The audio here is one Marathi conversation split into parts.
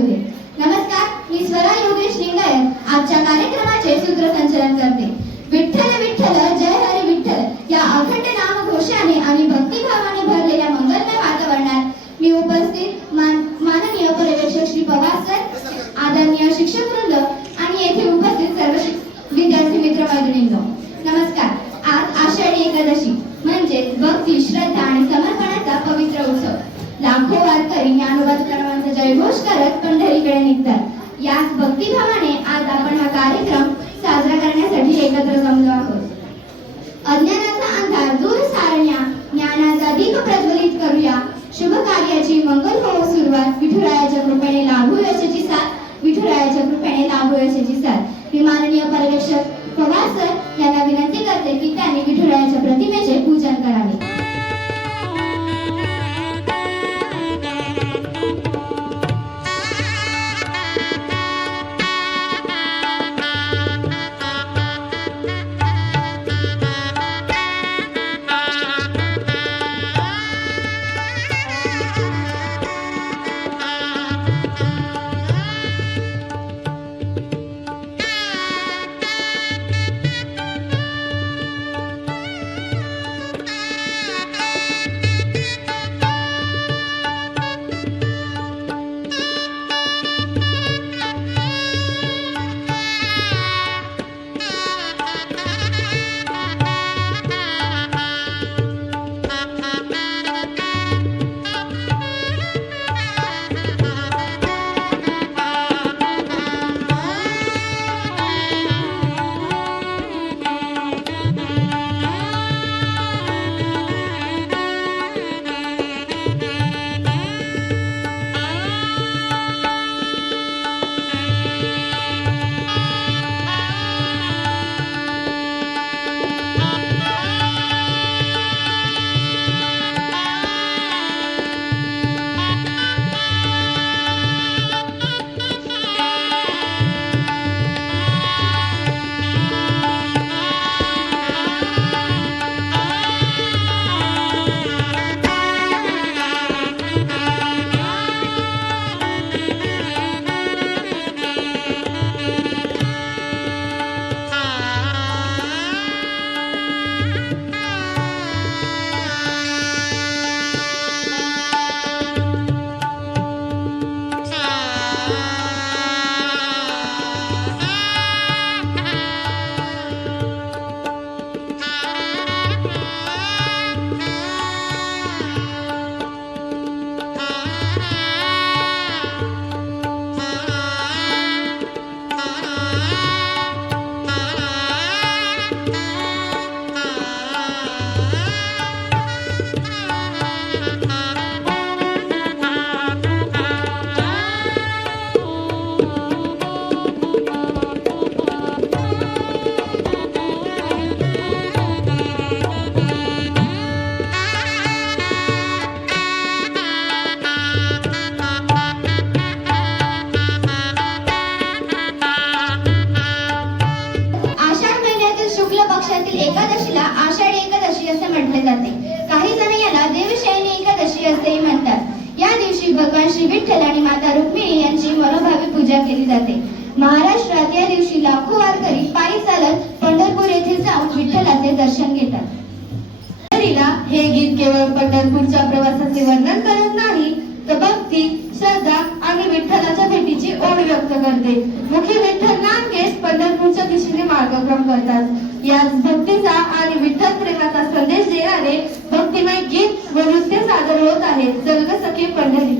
असू दे. नमस्कार, मी स्वरा योगेश लिंगायत आजच्या कार्यक्रमाचे सूत्रसंचालन करते. विठ्ठल विठ्ठल जय हरी विठ्ठल या अखंड नामघोषाने आणि भक्तिभावाने भरलेल्या मंगलमय वातावरणात मी उपस्थित माननीय पर्यवेक्षक श्री पवार सर, आदरणीय शिक्षक वृंद आणि येथे उपस्थित सर्व विद्यार्थी मित्र मैत्रिणींनो, नमस्कार. आज आषाढी एकादशी म्हणजे भक्ती, श्रद्धा आणि समर्पणाचा पवित्र उत्सव. लाखो वारकरी ज्ञानोबा तुकारामांचा जयघोष करत पंढरीकडे निघतात. याच भक्तिभावाने आज आपण हा कार्यक्रम साजरा करण्यासाठी एकत्र जमलो आहोत. अज्ञानाचा अंधार दूर सारण्या, ज्ञानाचा दीप प्रज्वलित करूया. शुभ कार्याची मंगल हो सुरुवात. विठुरायाच्या कृपेने लाभू यशाची साथ. विठुरायाच्या कृपेने लाभू यशाची साथ. मी माननीय पर्यवेक्षक पवार सर यांना विनंती करते की त्यांनी विठुरायाच्या प्रतिमेचे पूजन करावे. एकादशीला आषाढी एकादशी असे म्हटले जाते. काही जण याला देवशयनी एकादशी असेही म्हणतात. या दिवशी भगवान श्री विठ्ठल आणि माता रुक्मिणी यांची मनोभावे पूजा केली जाते. महाराष्ट्रात या दिवशी लाखो वारकरी पायी चालत पंढरपूर येथे जाऊन विठ्ठलाचे दर्शन घेतात. हे गीत केवळ पंढरपूरच्या प्रवासाचे वर्णन करत नाही, तर भक्ती, श्रद्धा आणि विठ्ठलाच्या भेटीची ओढ व्यक्त करते. मुखी विठ्ठल नाम घेत पंढरपूरच्या दिशेने मार्गक्रम करतात. याच भक्तीचा आणि विठ्ठल प्रेमाचा संदेश देणारे भक्तिमय गीत व नृत्य सादर होत आहेत. चल ग सखे पंढरी.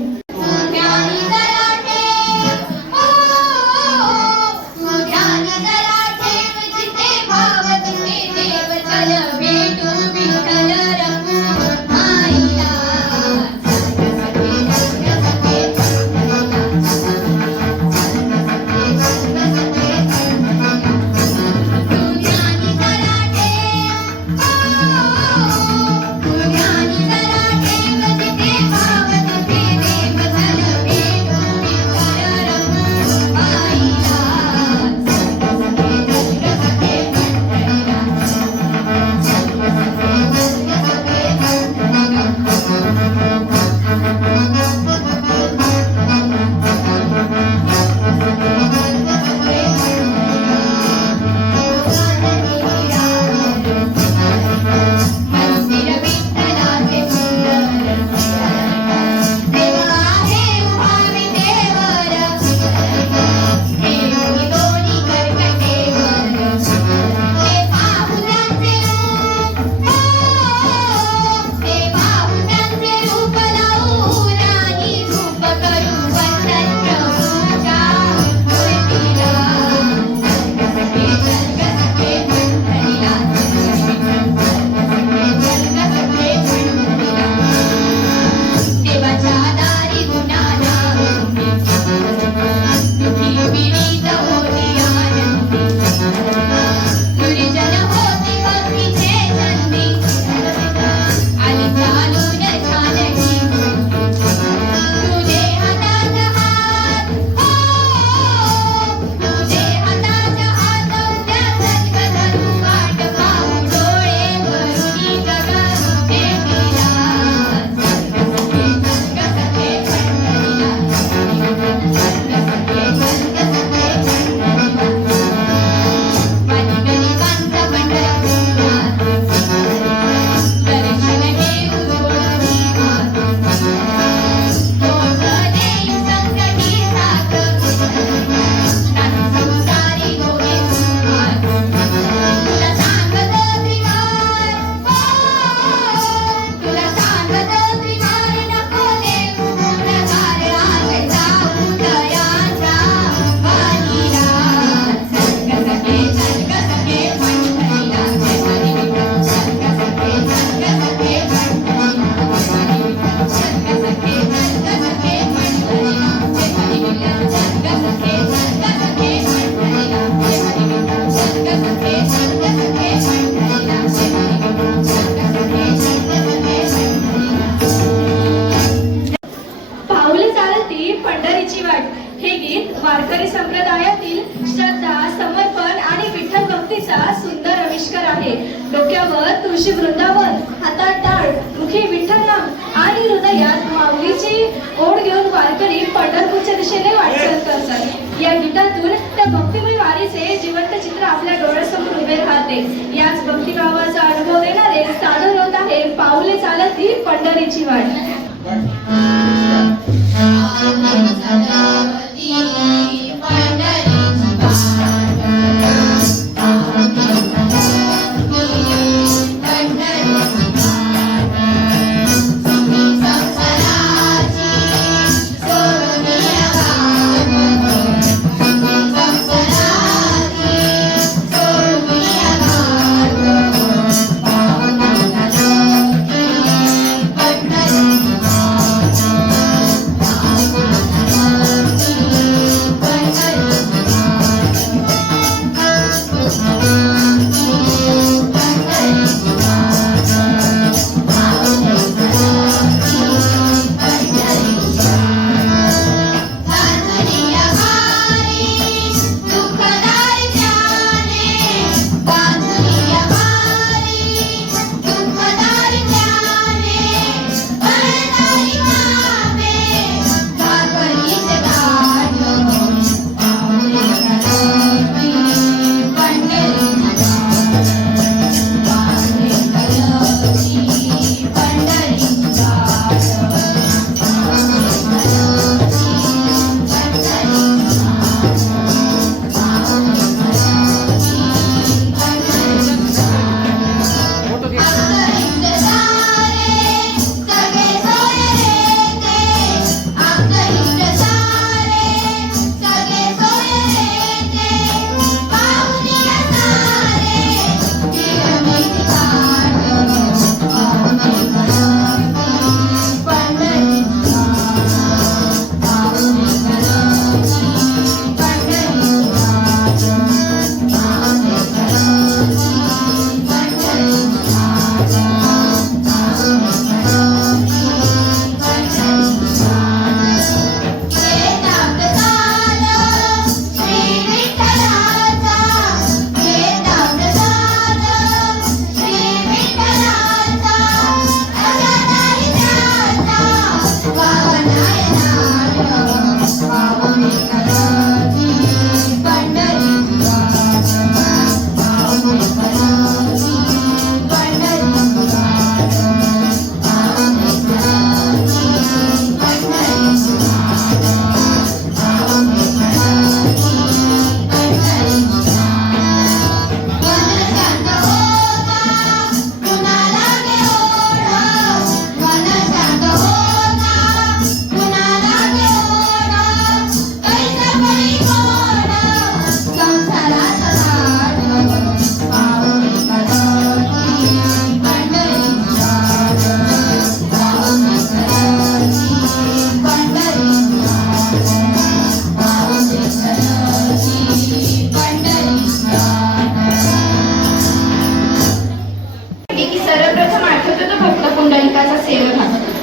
आहे. डोक्यावर तुळशी वृंदावन, हातात टाळ, मुखे विठ्ठल नाम आणि हृदयात माऊलीची ओढ घेऊन वारकरी पंढरपूरच्या दिशेने वाटचाल करतात. या गीतातून त्या भक्तिमय वारीचे जिवंत चित्र आपल्या डोळ्यासमोर उभे राहते. याच भक्तिभावाचा अनुभव देणारे सादर होत आहे पाऊले चालत ही पंढरीची वाट.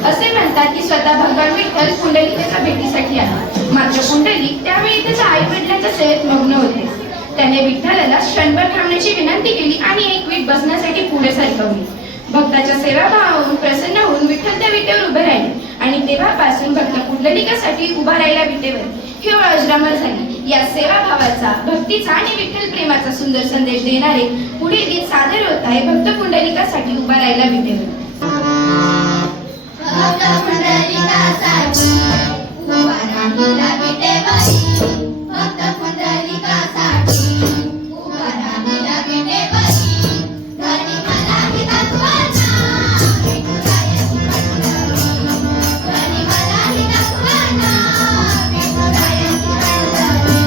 असे म्हणतात की स्वतः भगवान विठ्ठल पुंडलिकाच्या भेटीसाठी आला. मात्र पुंडलिक त्यावेळी त्याच्या आई वडिलांच्या सेवेत मग्न होते. त्याने विठ्ठलाला क्षणभर थांबण्याची विनंती केली आणि एक वीट बसण्यासाठी पुढे सरकवली. भक्ताच्या सेवाभावावरून प्रसन्न होऊन विठ्ठल त्या विटेवर उभे राहिले आणि तेव्हापासून भक्त पुंडलिकासाठी उभा राहिला विटेवर ही ओळ अजरामर झाली. या सेवाभावाचा, भक्तीचा आणि विठ्ठल प्रेमाचा सुंदर संदेश देणारे पुढे गीत सादर होत आहे भक्त पुंडलिकासाठी उभा राहिला विटेवर. भक्त पुंडलिकासाठी उभा राहिला विटेवरी, भक्त पुंडलिकासाठी उभा राहिला विटेवरी. धनी मला ही तत्वाना विठुरायाची पंढरी, धनी मला ही तत्वाना विठुरायाची पंढरी.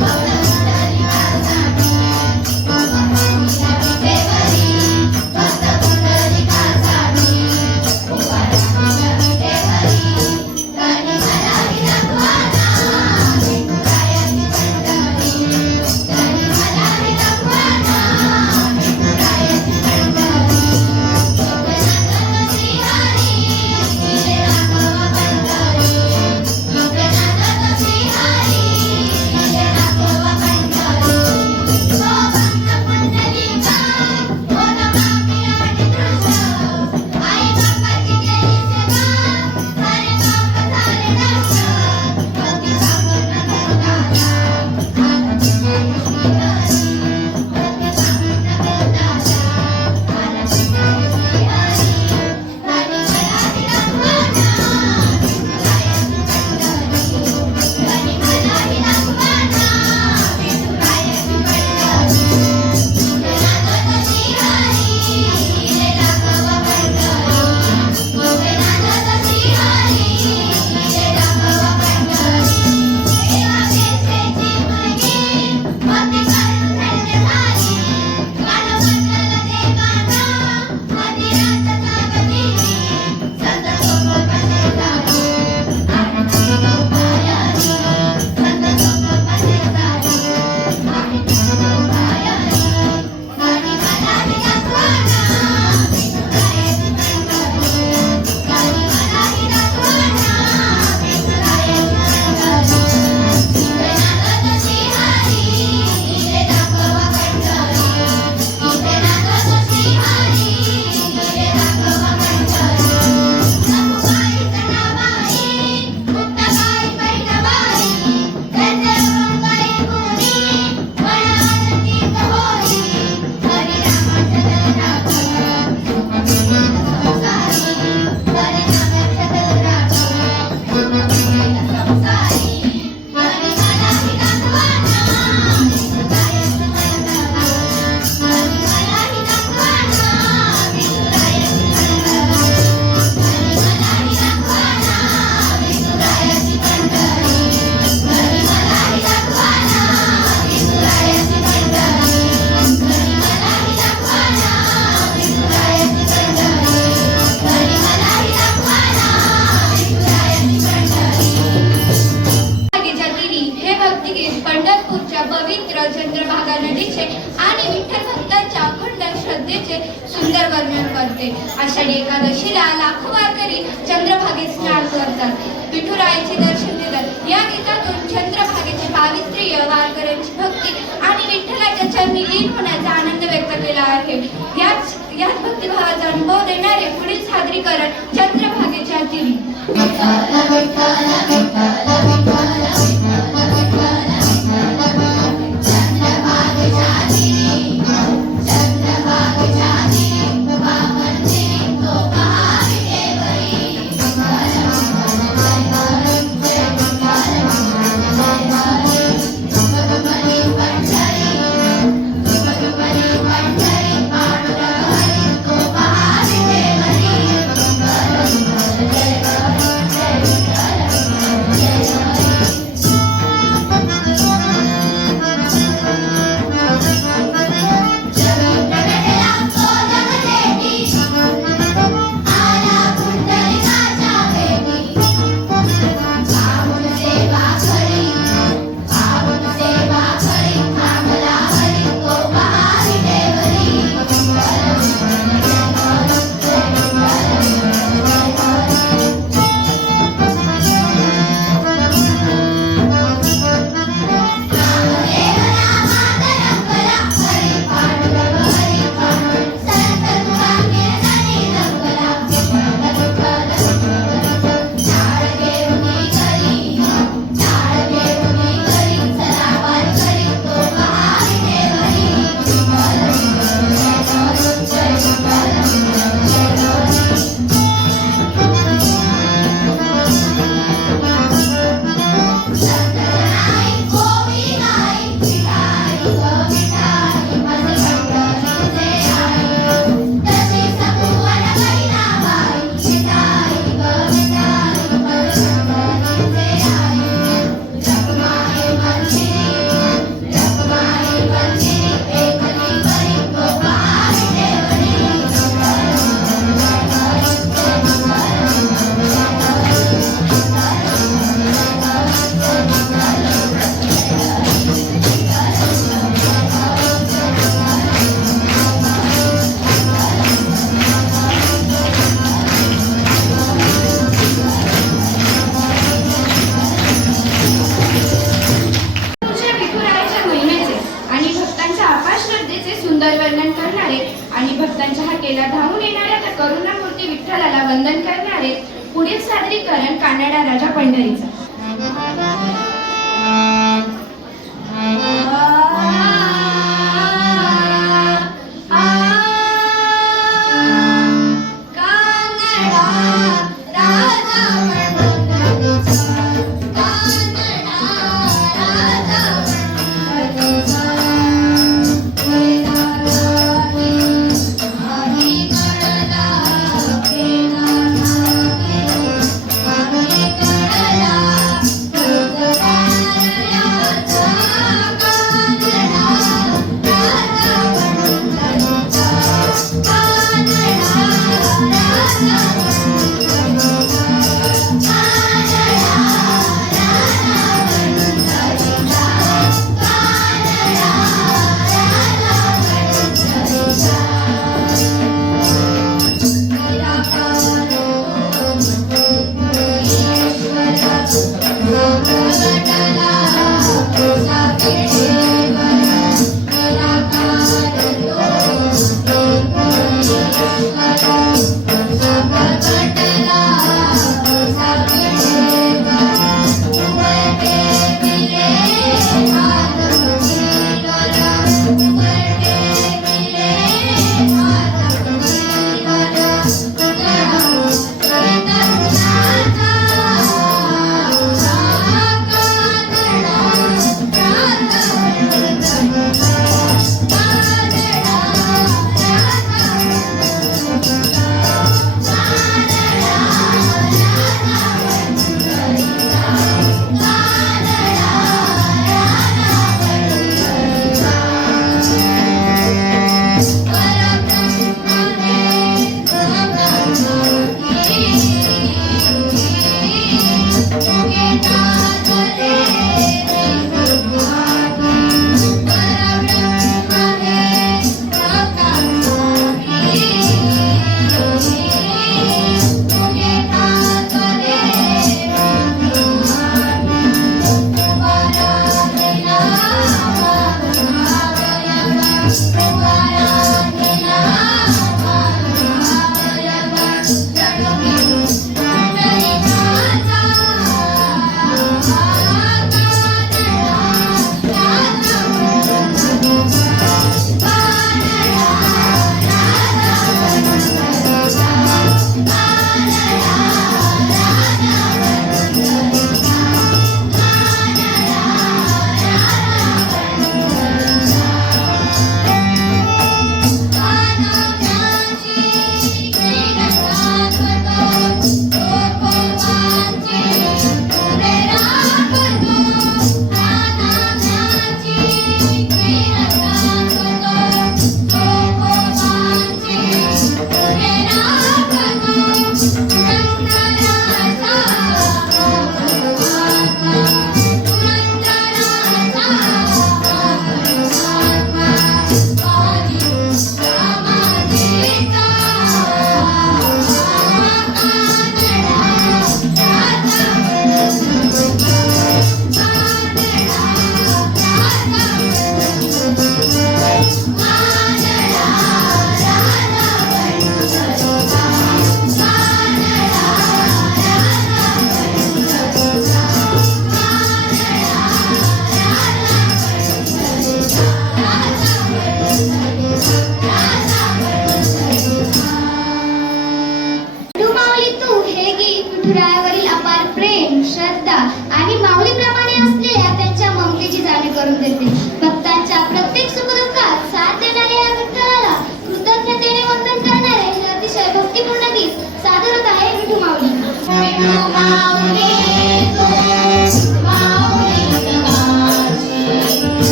भक्त पुंडलिकासाठी उभा राहिला विटेवरी, भक्त पुंडलिकासाठी उभा राहिला विटेवरी. धनी मला ही तत्वाना विठुरायाची पंढरी. भागेचे सुंदर वर्णन करते. आषाढी एकादशीला लाखो वारकरी चंद्रभागेत स्नान करतात, विठुरायाचे दर्शन देतात. या गीतातून चंद्रभागेचे पावित्र्य, वारकऱ्यांची भक्ती आणि विठ्ठलाच्या चरणी लीन होण्याचा आनंद व्यक्त केला आहे. याच भक्तिभावाचा अनुभव देणारे पुढील सादरीकरण चंद्रभागेच्या तीरी. सुंदर वर्णन करणारे आणि भक्तांच्या हाकेला धावून येणाऱ्या त्या करुणामूर्ती विठ्ठलाला वंदन करणारे पुढील सादरीकरण कानडा राजा पंढरीचा. La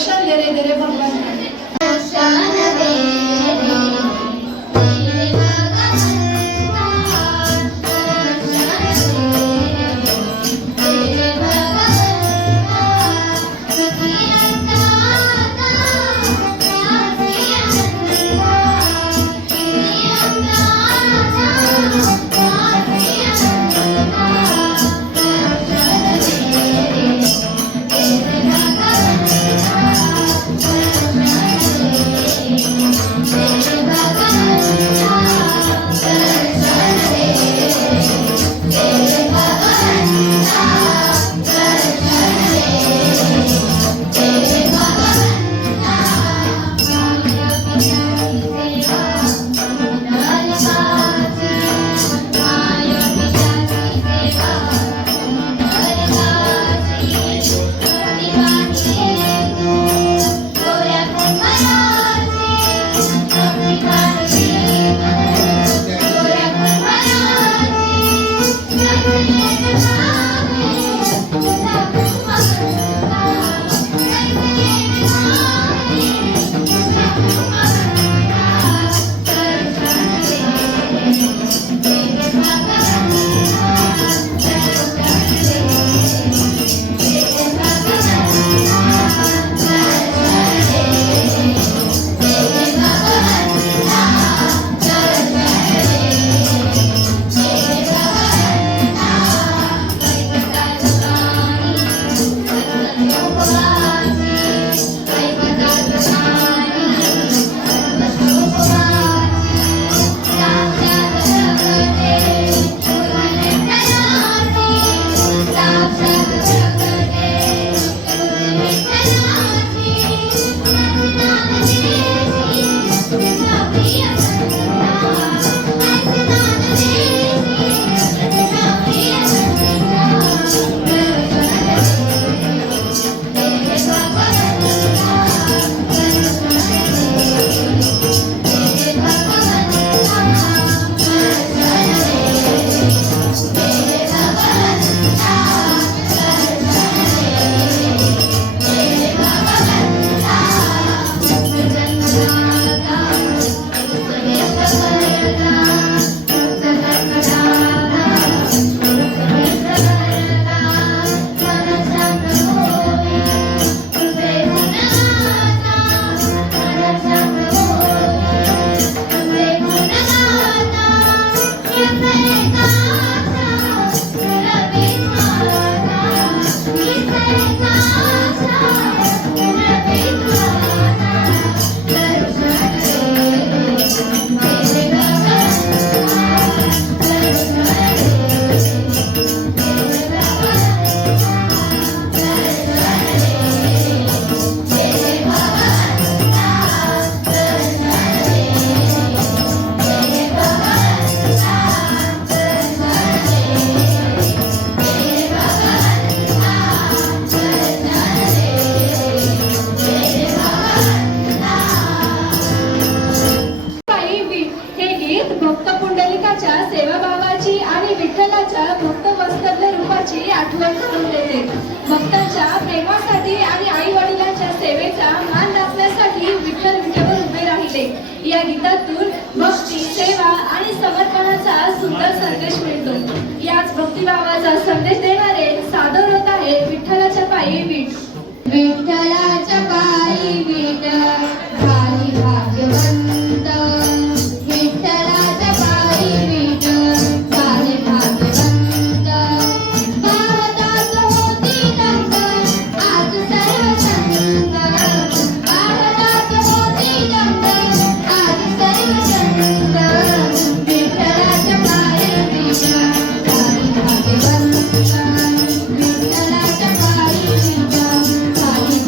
दर्शन दे रे भगवान. आठवण करून देते. भक्तांच्या प्रेमासाठी आणि आई वडिलांच्या सेवेचा मान राखण्यासाठी विठ्ठल विटेवर उभे राहिले. या गीतातून भक्ती, सेवा आणि समर्पणाचा सुंदर संदेश मिळतो. याच भक्तिभावाचा संदेश देणारे सादर होत आहे विठ्ठलाच्या पायी विठ. विठ्ठलाच्या पायी विठ झाली भाग्यवंत, विठ्ठलाच्या पायी विठ झाली भाग्यवंत. पाहतात होती रंग आज सर्व संग, पाहतात होती रंग आज सर्व संग. विठ्ठलाच्या पायी विठ झाली भाग्यवंत, विठ्ठलाच्या पायी विठ झाली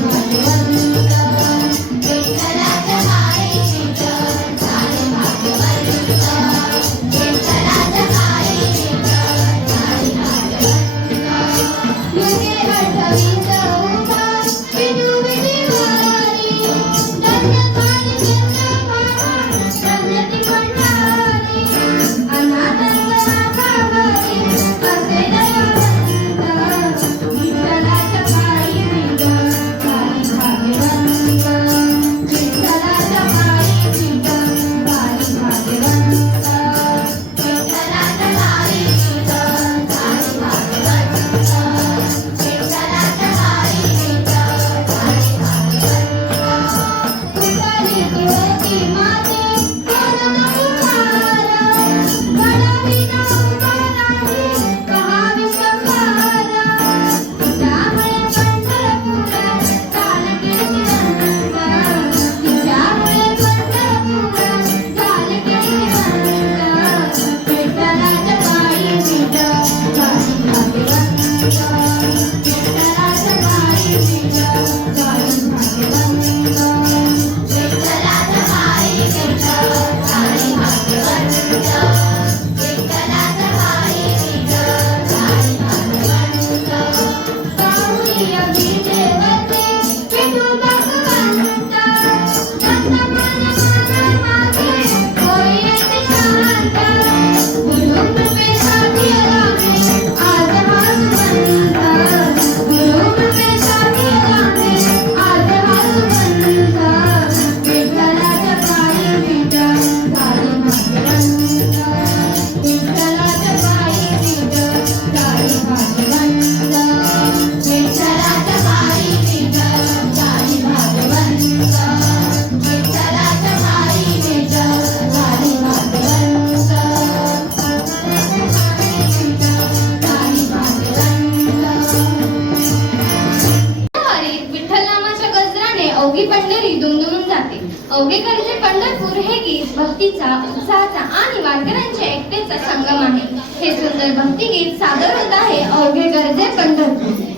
ही पंढरी दुमदुमून जाते. अवघे करजे पंढरपूर हे गीत भक्तीचा, उत्साहाचा आणि वारकऱ्यांच्या एकतेचा संगम आहे. हे सुंदर भक्तिगीत सादर होत आहे अवघे करजे पंढरपूर.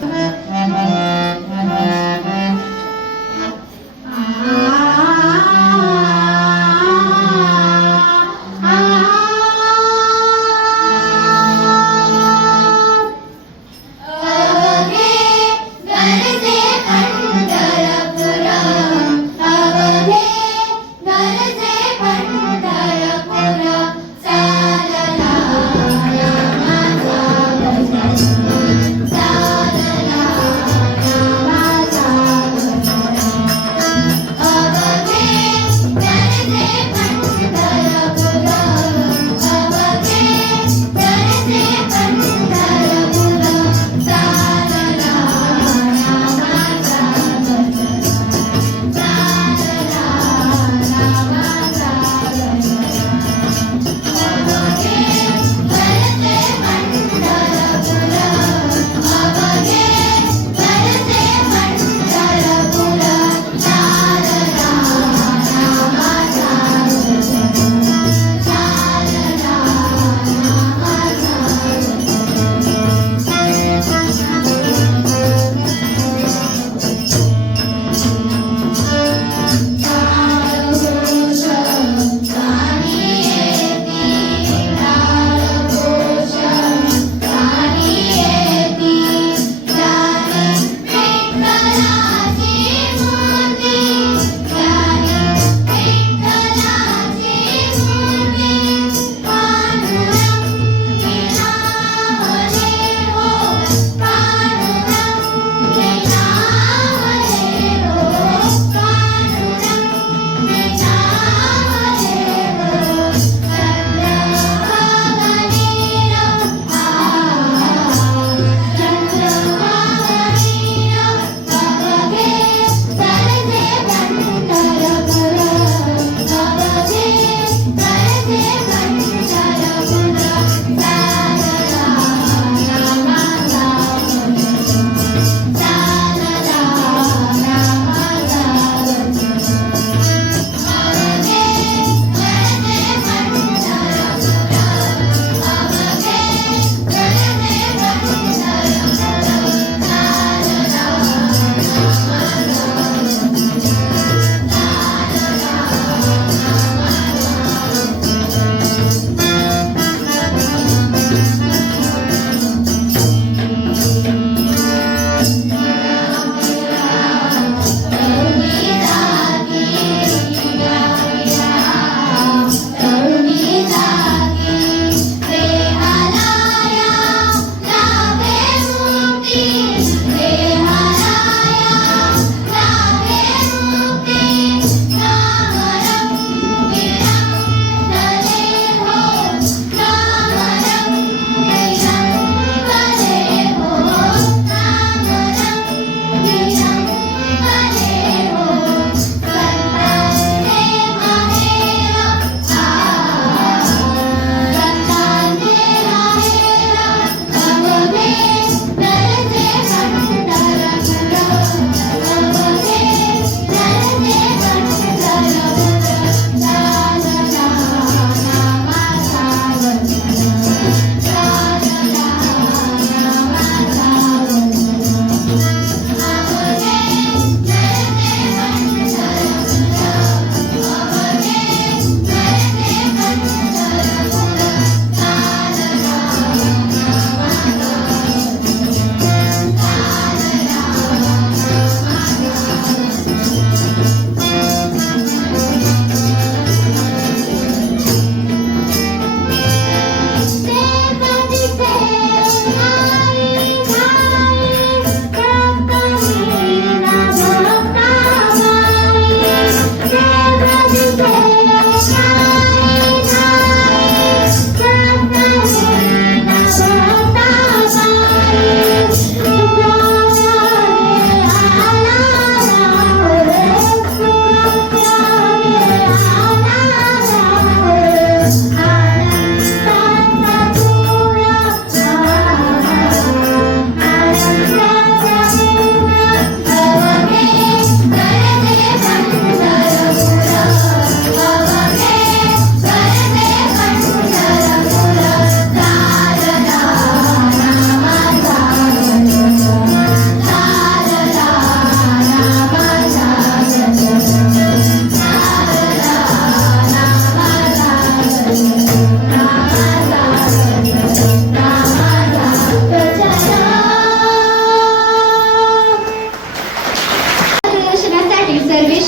Sa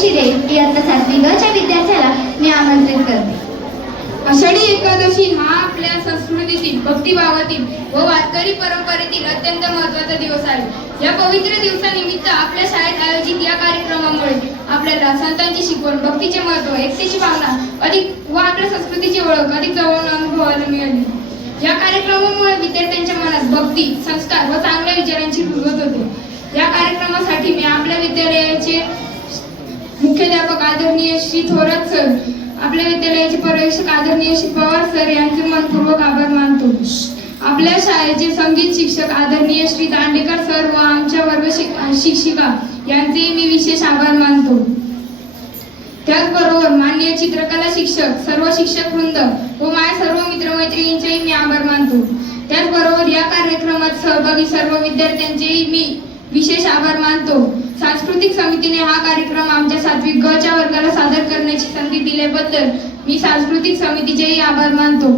शिरे इयत्ता 7वी ग च्या विद्यार्थ्याला मी आमंत्रित करते. आषाढी एकादशी हा आपल्या संस्कृतीतील, भक्तिभावातील व वारकरी परंपरेतील अत्यंत महत्त्वाचा दिवस आहे. या पवित्र दिवसानिमित्त आपल्या शाळेत आयोजित या कार्यक्रमामुळे आपल्याला संतांची शिकवण, भक्तीचे महत्त्व, एकतेची भावना अधिक व आपल्या संस्कृतीची ओळख अधिक जवळून अनुभवायला मिळाली. या कार्यक्रमामुळे विद्यार्थ्यांच्या मनात भक्ती, संस्कार व चांगल्या विचारांची रुजवत होते. या कार्यक्रमासाठी मी आपल्या विद्यालयाचे मुख्याध्यापक आदरणीय श्री थोरात सर, आपल्या विद्यालयाचे पर्यवेक्षक आदरणीय श्री पवार सर यांचे मनपूर्वक आभार मानतो. आपल्या शाळेचे संगीत शिक्षक आदरणीय श्री दांडेकर सर व आमच्या वर्ग शिक्षिका यांचे मी विशेष आभार मानतो. त्याचबरोबर माननीय चित्रकला शिक्षक, सर्व शिक्षक वृंद व माझ्या सर्व मित्रमैत्रिणींचेही मी आभार मानतो. त्याचबरोबर या कार्यक्रमात सहभागी सर्व विद्यार्थ्यांचेही मी विशेष आभार मानतो. सांस्कृतिक समितीने हा कार्यक्रम आमच्या 7वी ग च्या वर्गाला सादर करण्याची संधी दिल्याबद्दल मी सांस्कृतिक समितीचेही आभार मानतो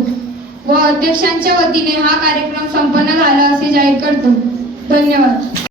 व अध्यक्षांच्या वतीने हा कार्यक्रम संपन्न झाला असे जाहीर करतो. धन्यवाद.